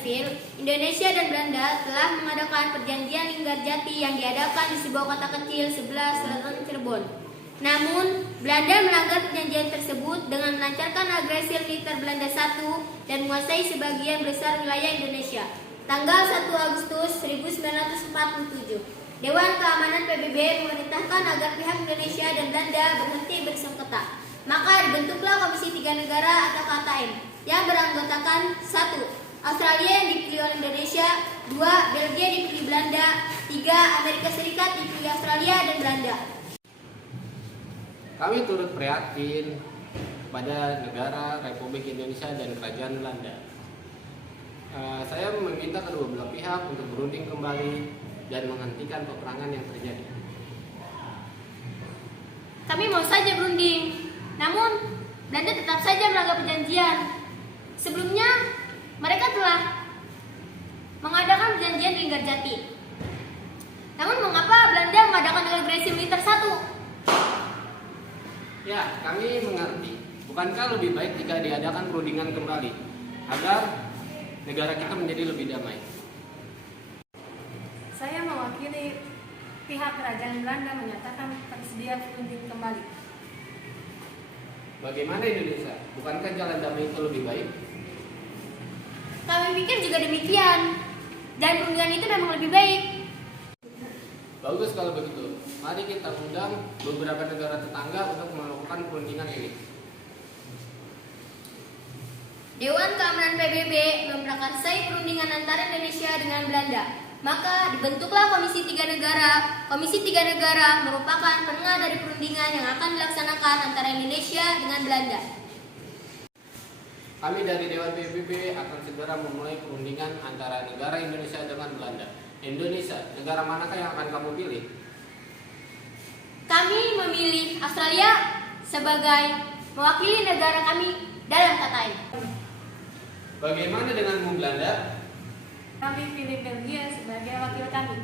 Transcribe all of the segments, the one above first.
Renville, Indonesia dan Belanda telah mengadakan perjanjian Linggarjati yang diadakan di sebuah kota kecil sebelah selatan Cirebon. Namun, Belanda melanggar perjanjian tersebut dengan melancarkan agresi militer Belanda I dan menguasai sebagian besar wilayah Indonesia. Tanggal 1 Agustus 1947, Dewan Keamanan PBB memerintahkan agar pihak Indonesia dan Belanda berhenti bersengketa. Maka dibentuklah Komisi Tiga Negara atau KTN yang beranggotakan 1. Australia yang dipilih oleh Indonesia, 2. Belgia dipilih Belanda, 3. Amerika Serikat dipilih Australia dan Belanda. Kami turut prihatin pada negara Republik Indonesia dan Kerajaan Belanda. Saya meminta kedua belah pihak untuk berunding kembali dan menghentikan peperangan yang terjadi. Kami mau saja berunding, namun Belanda tetap saja melanggar perjanjian. Sebelumnya, mereka telah mengadakan perjanjian Linggarjati. Namun mengapa Belanda mengadakan agresi militer satu? Ya, kami mengerti. Bukankah lebih baik jika diadakan perundingan kembali agar negara kita menjadi lebih damai? Saya mewakili pihak kerajaan Belanda menyatakan bersedia berunding kembali. Bagaimana Indonesia? Bukankah jalan damai itu lebih baik? Kami pikir juga demikian. Dan perundingan itu memang lebih baik. Bagus kalau begitu. Mari kita undang beberapa negara tetangga untuk melakukan perundingan ini. Dewan Keamanan PBB memprakarsai perundingan antara Indonesia dengan Belanda. Maka dibentuklah Komisi Tiga Negara. Komisi Tiga Negara merupakan penengah dari perundingan yang akan dilaksanakan antara Indonesia dengan Belanda. Kami dari Dewan PBB akan segera memulai perundingan antara negara Indonesia dengan Belanda. Indonesia, negara manakah yang akan kamu pilih? Kami memilih Australia sebagai mewakili negara kami dalam KTN. Bagaimana denganmu Belanda? Kami pilih Belgia sebagai wakil kami.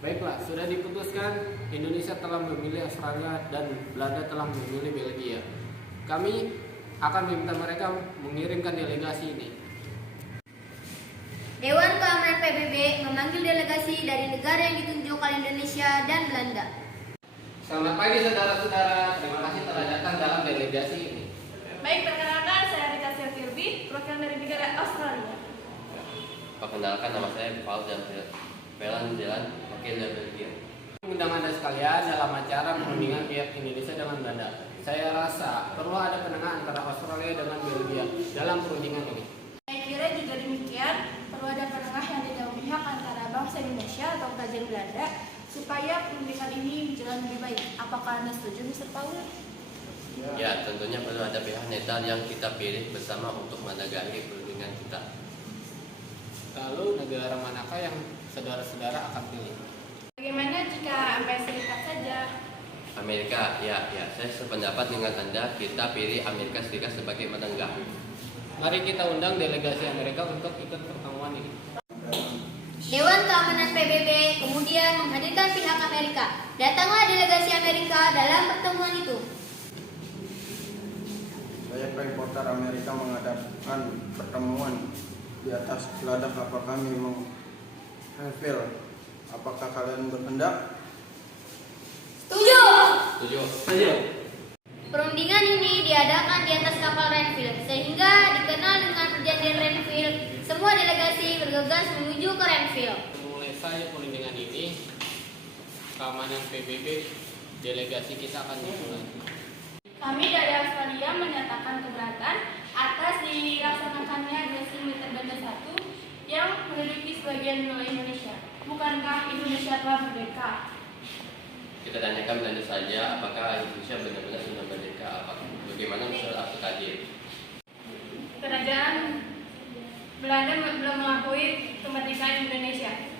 Baiklah, sudah diputuskan. Indonesia telah memilih Australia dan Belanda telah memilih Belgia. Kami akan meminta mereka mengirimkan delegasi ini. Dewan Keamanan PBB memanggil delegasi dari negara yang ditunjuk oleh Indonesia dan Belanda. Selamat pagi saudara-saudara. Terima kasih telah datang dalam delegasi ini. Baik, perkenalkan saya Rika Firby, perwakilan dari negara Australia. Perkenalkan, nama saya Paul Velan Jalan, wakil dari Belgia. Undang Anda sekalian dalam acara perundingan pihak Indonesia dengan Belanda. Saya rasa perlu ada penengah antara Australia dengan Belgia dalam perundingan ini. Saya kira juga demikian, perlu ada penengah yang tidak memihak antara bangsa Indonesia atau kerajaan Belanda supaya perundingan ini berjalan lebih baik. Apakah Anda setuju, Mr. Paul? Ya, tentunya perlu ada pihak netral yang kita pilih bersama untuk menegakkan perundingan kita. Lalu negara manakah yang saudara-saudara akan pilih? Bagaimana jika Amerika Serikat saja? Amerika, ya, saya sependapat dengan Anda, kita pilih Amerika Serikat sebagai penengah. Mari kita undang delegasi Amerika untuk ikut pertemuan ini. Dewan Keamanan PBB kemudian menghadirkan pihak Amerika. Datanglah delegasi Amerika dalam pertemuan itu. Saya reporter Amerika mengadakan pertemuan di atas geladak kapal kami Renville. Apakah kalian berkehendak? Setuju! Perundingan ini diadakan di atas kapal Renville sehingga dikenal dengan perjanjian Renville. Semua delegasi bergegas menuju ke Renville. Mulai saja perundingan ini, keamanan PBB, delegasi kita akan dimulai. Kami dari Australia menyatakan keberatan atas dilaksanakannya agresi militer Belanda I yang menduduki sebagian wilayah Indonesia. Bukankah Indonesia telah merdeka? Kita tanyakan Belanda saja, apakah Indonesia benar-benar sudah merdeka? Bagaimana Mr. Abdul Qadir? Kerajaan Belanda belum mengakui kemerdekaan Indonesia.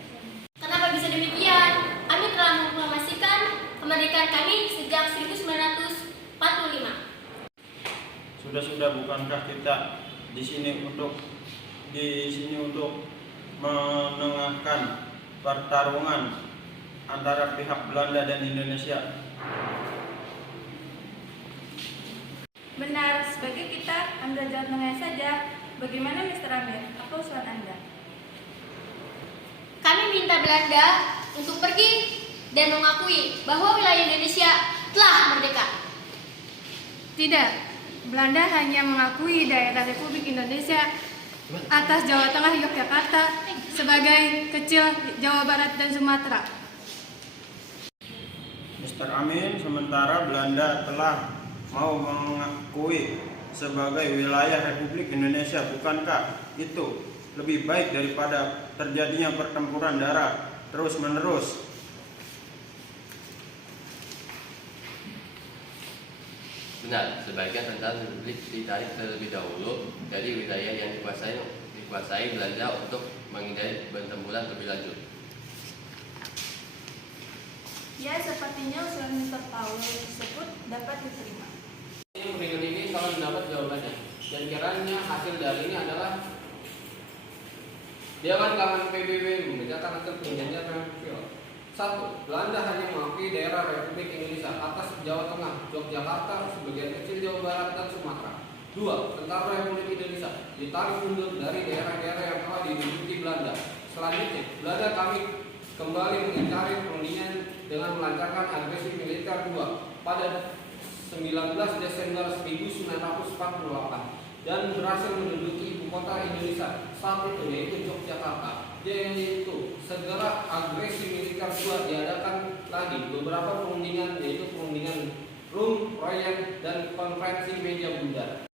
Kenapa bisa demikian? Kami telah memproklamasikan kemerdekaan kami sejak 1945. Sudah, bukankah kita di sini untuk menengahkan pertarungan antara pihak Belanda dan Indonesia? Benar, sebagai kita ambil jalan tengah saja. Bagaimana Mr. Amir? ke usulan Anda. Kami minta Belanda untuk pergi dan mengakui bahwa wilayah Indonesia telah merdeka. Tidak, Belanda hanya mengakui daerah Republik Indonesia atas Jawa Tengah, Yogyakarta sebagai kecil Jawa Barat dan Sumatera. Mr. Amin, sementara Belanda telah mau mengakui sebagai wilayah Republik Indonesia, bukankah itu lebih baik daripada terjadinya pertempuran darat terus-menerus? Benar, sebagian tentara Republik ditarik terlebih dahulu dari wilayah yang dikuasai Belanda untuk menghindari pertempuran lebih lanjut. Ya, sepertinya usulan Mr. Powell tersebut dapat diterima. Yang berikut ini kalau mendapat jawabannya, dan kiranya hasil dari ini adalah Dewan Keamanan PBB membacakan hasil perjanjian Renville. 1. Belanda hanya mengakui daerah Republik Indonesia atas Jawa Tengah, Yogyakarta, sebagian kecil Jawa Barat dan Sumatera. 2. Tentara Republik Indonesia ditarik mundur dari daerah-daerah yang telah diduduki Belanda. Selanjutnya, Belanda kami kembali mengingkari perundingan dengan melancarkan agresi militer 2 pada 19 Desember 1948 dan berhasil menduduki ibu kota Indonesia saat itu, yaitu Yogyakarta. Yaitu segera agresi militer 2 diadakan lagi beberapa perundingan, yaitu perundingan Rum, Royan, dan konferensi Meja Bundar.